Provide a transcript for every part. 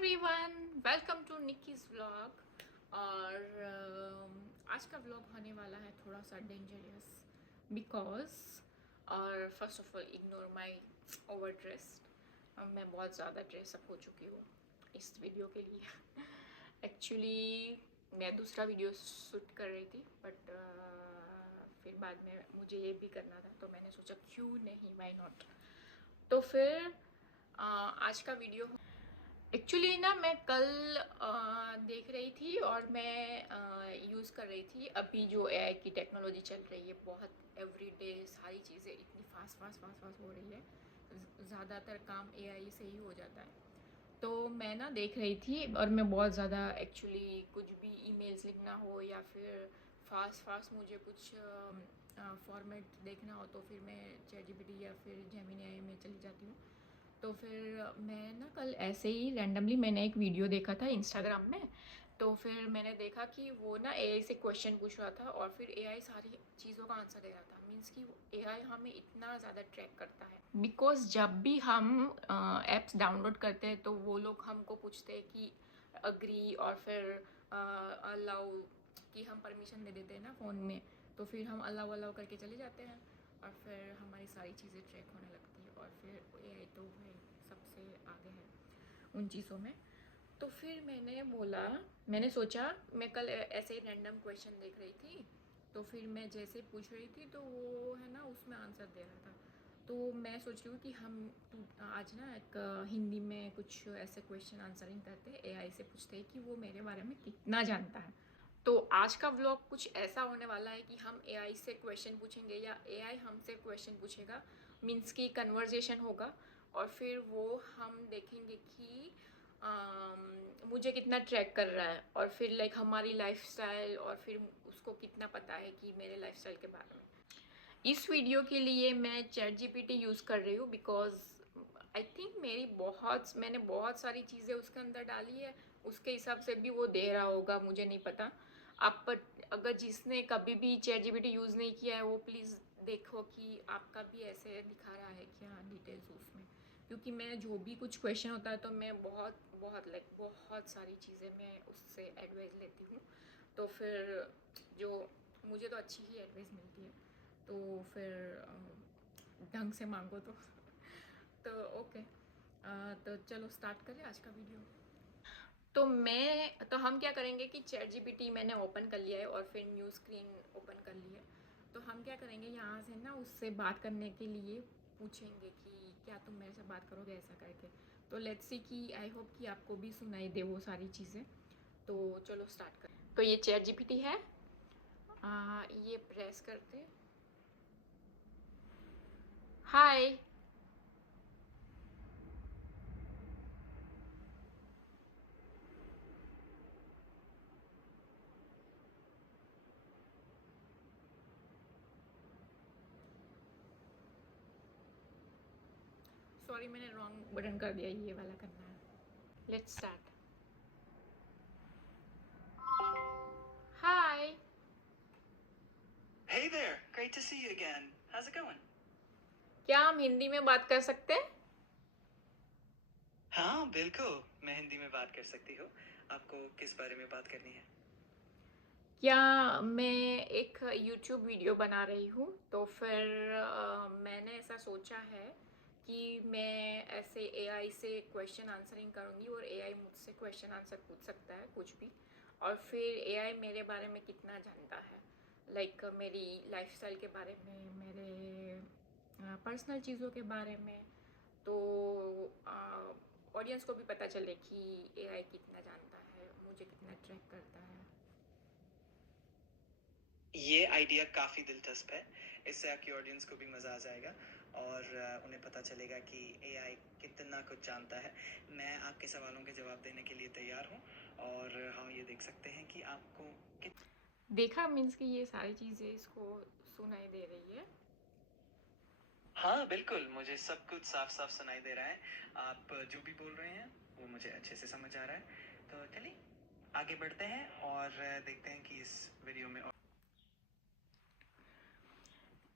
Everyone, welcome to Nikki's vlog. और आज का व्लॉग होने वाला है थोड़ा सा डेंजरस बिकॉज और first of all ignore my overdress. मैं बहुत ज़्यादा ड्रेसअप हो चुकी हूँ इस वीडियो के लिए। एक्चुअली मैं दूसरा वीडियो शूट कर रही थी बट फिर बाद में मुझे ये भी करना था तो मैंने सोचा क्यों नहीं, व्हाई नॉट। तो फिर आज का वीडियो एक्चुअली ना मैं कल देख रही थी और मैं यूज़ कर रही थी। अभी जो एआई की टेक्नोलॉजी चल रही है बहुत एवरीडे, सारी चीज़ें इतनी फास्ट फास्ट फास्ट फास्ट हो रही है, ज़्यादातर काम एआई से ही हो जाता है। तो मैं ना देख रही थी और मैं बहुत ज़्यादा एक्चुअली कुछ भी ईमेल्स लिखना हो या फिर फास्ट फास्ट मुझे कुछ फॉर्मेट देखना हो तो फिर मैं चैटजीपीटी या फिर जेमिनी एआई में चली जाती हूँ। तो फिर मैं ना कल ऐसे ही रैंडमली मैंने एक वीडियो देखा था इंस्टाग्राम में। तो फिर मैंने देखा कि वो ना एआई से क्वेश्चन पूछ रहा था और फिर एआई सारी चीज़ों का आंसर दे रहा था। मीन्स कि एआई हमें इतना ज़्यादा ट्रैक करता है बिकॉज जब भी हम ऐप्स डाउनलोड करते हैं तो वो लोग हमको पूछते हैं कि अग्री और फिर अलाउ, कि हम परमिशन दे देते हैं ना फ़ोन में। तो फिर हम अलाउ अलाउ करके चले जाते हैं और फिर हमारी सारी चीज़ें ट्रैक होने लगती है। और फिर एआई तो भाई सबसे आगे है उन चीज़ों में। तो फिर मैंने सोचा, मैं कल ऐसे ही रैंडम क्वेश्चन देख रही थी तो फिर मैं जैसे पूछ रही थी तो वो है ना उसमें आंसर दे रहा था। तो मैं सोच रही हूँ कि हम आज ना एक हिंदी में कुछ ऐसे क्वेश्चन आंसरिंग करते हैं, एआई से पूछते हैं कि वो मेरे बारे में कितना जानता है। तो आज का व्लॉग कुछ ऐसा होने वाला है कि हम एआई से क्वेश्चन पूछेंगे या एआई हमसे क्वेश्चन पूछेगा। मीन्स की कन्वर्जेशन होगा और फिर वो हम देखेंगे कि मुझे कितना ट्रैक कर रहा है और फिर लाइक हमारी लाइफस्टाइल और फिर उसको कितना पता है कि मेरे लाइफस्टाइल के बारे में। इस वीडियो के लिए मैं चैट जीपीटी यूज़ कर रही हूँ बिकॉज आई थिंक मैंने बहुत सारी चीज़ें उसके अंदर डाली है, उसके हिसाब से भी वो दे रहा होगा, मुझे नहीं पता। आप अगर जिसने कभी भी चैट जीपीटी यूज़ नहीं किया है वो प्लीज़ देखो कि आपका भी ऐसे दिखा रहा है क्या डिटेल्स उसमें। क्योंकि मैं जो भी कुछ क्वेश्चन होता है तो मैं बहुत बहुत लाइक बहुत सारी चीज़ें मैं उससे एडवाइस लेती हूँ। तो फिर जो मुझे तो अच्छी ही एडवाइस मिलती है तो फिर ढंग से मांगो तो ओके। तो चलो स्टार्ट करें आज का वीडियो। तो हम क्या करेंगे कि चैट जीपीटी मैंने ओपन कर लिया है और फिर न्यू स्क्रीन ओपन कर ली है। तो हम क्या करेंगे, यहाँ से ना उससे बात करने के लिए पूछेंगे कि क्या तुम मेरे से बात करोगे ऐसा करके। तो लेट्स सी कि आई होप कि आपको भी सुनाई दे वो सारी चीज़ें। तो चलो स्टार्ट करें। तो ये चैट जीपीटी है, ये प्रेस करते, हाय। सॉरी मैंने रॉन्ग बटन कर दिया, ये वाला करना है। Let's start. Hi. Hey there, great to see you again. How's it going? क्या हम हिंदी में बात कर सकते हैं? हाँ बिल्कुल, मैं हिंदी में बात कर सकती हूँ। आपको किस बारे में बात करनी है? क्या मैं एक YouTube वीडियो बना रही हूँ तो फिर मैंने ऐसा सोचा है कि मैं ऐसे एआई से क्वेश्चन आंसरिंग करूँगी और एआई मुझसे क्वेश्चन आंसर पूछ सकता है कुछ भी। और फिर एआई मेरे बारे में कितना जानता है, लाइक मेरी लाइफस्टाइल के बारे में, मेरे पर्सनल चीज़ों के बारे में। तो ऑडियंस को भी पता चले कि एआई कितना जानता है, मुझे कितना ट्रैक करता है। ये आइडिया काफ़ी दिलचस्प है। इससे आपकी ऑडियंस को भी मज़ा आ जाएगा और उन्हें पता चलेगा कि एआई कितना कुछ जानता है। मैं आपके सवालों के जवाब देने के लिए तैयार हूँ और हम ये देख सकते हैं कि आपको कित देखा, मीन्स कि ये सारी चीज़ें इसको सुनाई दे रही है। हाँ बिल्कुल, मुझे सब कुछ साफ-साफ सुनाई दे रहा है। आप जो भी बोल रहे हैं, वो मुझे अच्छे से समझ आ रहा है। तो चलिए, आगे बढ़ते हैं और देखते हैं कि इस वीडियो में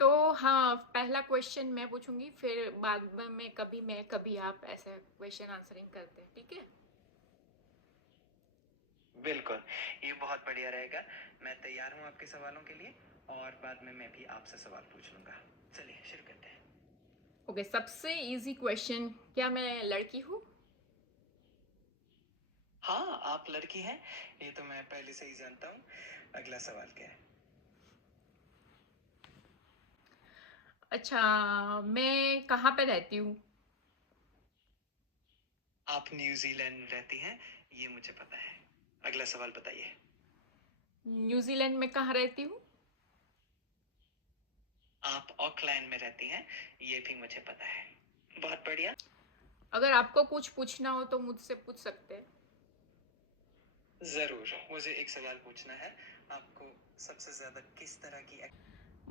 तो हाँ, पहला क्वेश्चन मैं पूछूंगी, फिर बाद में कभी मैं कभी आप ऐसे क्वेश्चन आंसरिंग करते हैं, ठीक है? बिल्कुल, ये बहुत बढ़िया रहेगा। मैं तैयार हूँ आपके सवालों के लिए और बाद में मैं भी आपसे सवाल पूछ लूँगा। चलिए शुरू करते हैं। ओके, सबसे इजी क्वेश्चन, क्या मैं लड़की हूँ? हाँ, आप लड़की हैं, ये तो मैं पहले से ही जानता हूँ। अगला सवाल क्या है? अच्छा, मैं कहाँ पे रहती हूँ? आप न्यूज़ीलैंड में रहती हैं, ये मुझे पता है। अगला सवाल बताइए। न्यूजीलैंड में कहाँ रहती हूँ? आप ऑकलैंड में रहती हैं, ये भी मुझे पता है। बहुत बढ़िया। अगर आपको कुछ पूछना हो तो मुझसे पूछ सकते हैं। ज़रूर, मुझे एक सवाल पूछना है। आपको सबसे ज़्यादा किस तरह की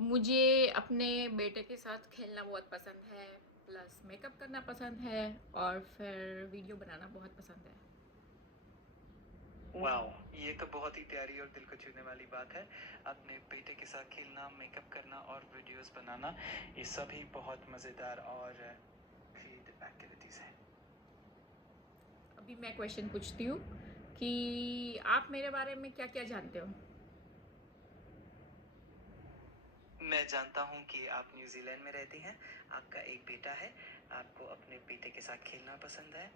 मुझे अपने बेटे के साथ खेलना बहुत पसंद है, प्लस मेकअप करना पसंद है, और फिर वीडियो बनाना बहुत पसंद है। वाओ, ये तो बहुत ही प्यारी और दिल को छूने वाली बात है। अपने बेटे के साथ खेलना, मेकअप करना और वीडियोस बनाना, ये सभी बहुत मज़ेदार और क्रिएटिव एक्टिविटीज़ हैं। अभी मैं क्वेश्चन पूछती हूँ कि आप मेरे बारे में क्या क्या जानते हो? मैं जानता हूँ कि आप न्यूज़ीलैंड में रहती हैं, आपका एक बेटा है, आपको अपने बेटे के साथ खेलना पसंद है,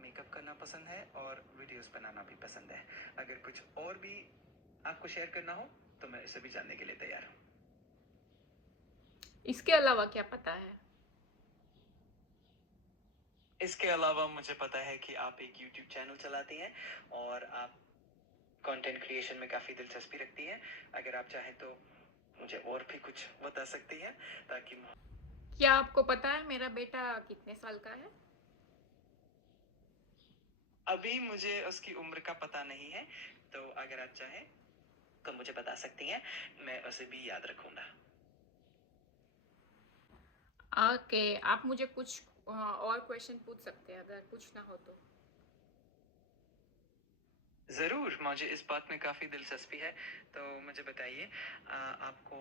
मेकअप करना पसंद है और वीडियोस बनाना भी पसंद है। अगर कुछ और भी आपको शेयर करना हो तो मैं इसे भी जानने के लिए तैयार हूँ। इसके अलावा क्या पता है? इसके अलावा मुझे पता है कि आप एक YouTube चैनल चलाती हैं और आप कंटेंट क्रिएशन में काफ़ी दिलचस्पी रखती हैं। अगर आप चाहें तो मुझे और भी कुछ बता सकती हैं ताकि क्या आपको पता है मेरा बेटा कितने साल का है? अभी मुझे उसकी उम्र का पता नहीं है, तो अगर आप चाहें तो मुझे बता सकती हैं, मैं उसे भी याद रखूंगा। ओके, आप मुझे कुछ और क्वेश्चन पूछ सकते हैं अगर पूछना हो तो। ज़रूर, मुझे इस बात में काफ़ी दिलचस्पी है, तो मुझे बताइए आपको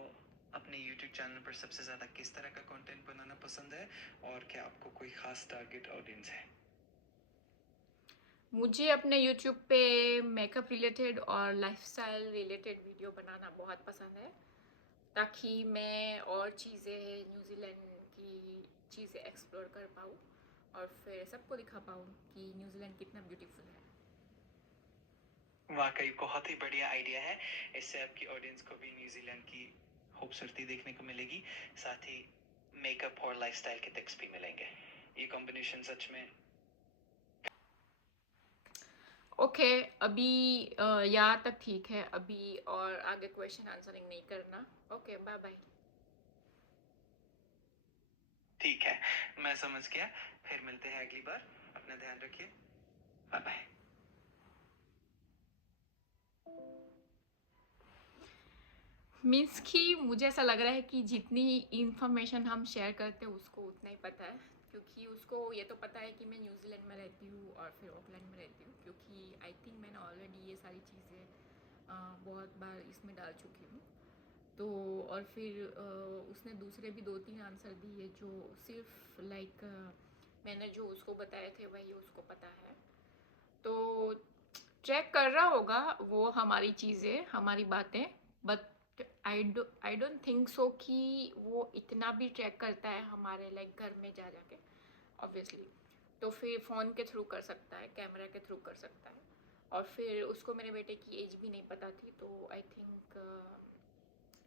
अपने YouTube चैनल पर सबसे ज़्यादा किस तरह का कंटेंट बनाना पसंद है और क्या आपको कोई ख़ास टारगेट ऑडियंस है? मुझे अपने YouTube पे मेकअप रिलेटेड और लाइफस्टाइल रिलेटेड वीडियो बनाना बहुत पसंद है, ताकि मैं और चीज़ें न्यूजीलैंड की चीज़ें एक्सप्लोर कर पाऊँ और फिर सबको दिखा पाऊँ कि न्यूजीलैंड कितना ब्यूटीफुल है। वाकई बहुत ही बढ़िया आइडिया है। इससे आपकी ऑडियंस को भी न्यूजीलैंड की खूबसूरती देखने को मिलेगी, साथ ही मेकअप और लाइफस्टाइल के टिप्स भी मिलेंगे। ये कॉम्बिनेशन सच में ओके, अभी यहाँ तक ठीक है, अभी और आगे क्वेश्चन आंसरिंग नहीं करना। Okay, bye bye. ठीक है, मैं समझ गया। फिर मिलते हैं अगली बार। अपना ध्यान रखिए। Bye bye. मीन्स कि मुझे ऐसा लग रहा है कि जितनी इंफॉर्मेशन हम शेयर करते हैं उसको उतना ही पता है, क्योंकि उसको ये तो पता है कि मैं न्यूजीलैंड में रहती हूँ और फिर ऑकलैंड में रहती हूँ, क्योंकि आई थिंक मैंने ऑलरेडी ये सारी चीज़ें बहुत बार इसमें डाल चुकी हूँ। तो और फिर उसने दूसरे भी 2-3 आंसर दिए जो सिर्फ लाइक मैंने जो उसको बताए थे वही उसको पता है। तो चेक कर रहा होगा वो हमारी चीज़ें, हमारी बातें, but I don't think so कि वो इतना भी ट्रैक करता है हमारे लाइक घर में जा जाके, ऑब्वियसली। तो फिर फ़ोन के थ्रू कर सकता है, कैमरा के थ्रू कर सकता है। और फिर उसको मेरे बेटे की एज भी नहीं पता थी, तो I think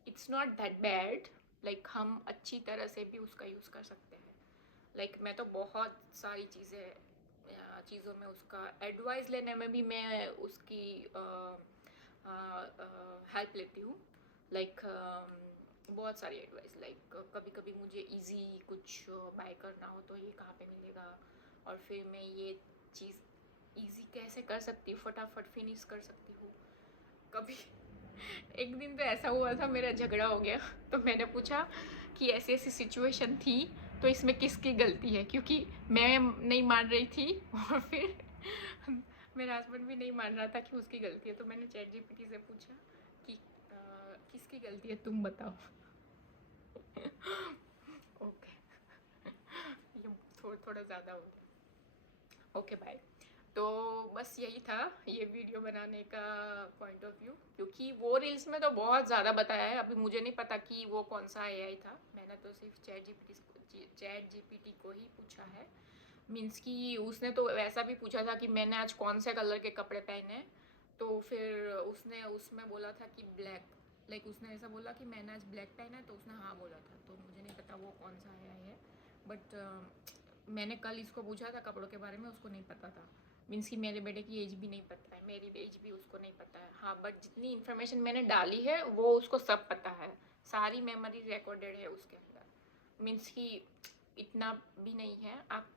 it's not that bad. Like हम अच्छी तरह से भी उसका यूज़ कर सकते हैं। लाइक मैं तो बहुत सारी चीज़ों में उसका एडवाइस लेने में भी मैं उसकी हेल्प लेती हूँ। लाइक बहुत सारी एडवाइस, लाइक कभी कभी मुझे इजी कुछ बाय करना हो तो ये कहाँ पे मिलेगा, और फिर मैं ये चीज़ इजी कैसे कर सकती हूँ, फटाफट फिनिश कर सकती हूँ। कभी एक दिन तो ऐसा हुआ था, मेरा झगड़ा हो गया, तो मैंने पूछा कि ऐसी ऐसी सिचुएशन थी तो इसमें किसकी गलती है, क्योंकि मैं नहीं मान रही थी और फिर मेरा हस्बैंड भी नहीं मान रहा था कि उसकी गलती है। तो मैंने चैट जीपीटी से पूछा कि किसकी गलती है, तुम बताओ। ओके, ये थोड़ा ज़्यादा हो गया। Okay bye. तो बस यही था ये वीडियो बनाने का पॉइंट ऑफ व्यू, क्योंकि वो रील्स में तो बहुत ज़्यादा बताया है। अभी मुझे नहीं पता कि वो कौन सा एआई था, मैंने तो सिर्फ चैट जीपीटी को ही पूछा है। मीन्स कि उसने तो वैसा भी पूछा था कि मैंने आज कौन से कलर के कपड़े पहने, तो फिर उसने उसमें बोला था कि ब्लैक, लाइक उसने ऐसा बोला कि मैंने आज ब्लैक पहना है, तो उसने हाँ बोला था। तो मुझे नहीं पता वो कौन सा एआई है, बट मैंने कल इसको पूछा था कपड़ों के बारे में, उसको नहीं पता था। मीन्स कि मेरे बेटे की एज भी नहीं पता है, मेरी एज भी उसको नहीं पता है। हाँ, बट जितनी इन्फॉर्मेशन मैंने डाली है वो उसको सब पता है, सारी मेमोरी रिकॉर्डेड है उसके अंदर। मीन्स कि इतना भी नहीं है, आप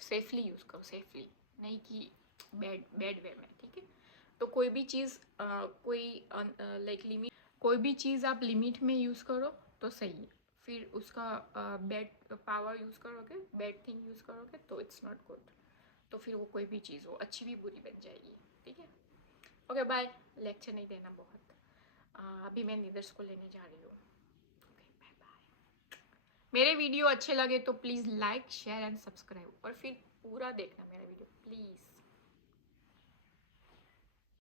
सेफली यूज़ करो, सेफली, नहीं कि बैड वे में, ठीक है। तो कोई भी चीज़ कोई लाइक लिमिट, कोई भी चीज़ आप लिमिट में यूज़ करो तो सही है। फिर उसका बैड पावर यूज़ करोगे, बैड थिंग यूज़ करोगे तो इट्स नॉट गुड। तो फिर वो कोई भी चीज़ हो, अच्छी भी बुरी बन जाएगी, ठीक है। ओके बाय, लेक्चर नहीं देना बहुत। अभी मैं निदर्श को लेने जा रही हूँ। Okay bye bye. मेरे वीडियो अच्छे लगे तो please like share and subscribe, और फिर पूरा देखना मेरा वीडियो प्लीज़।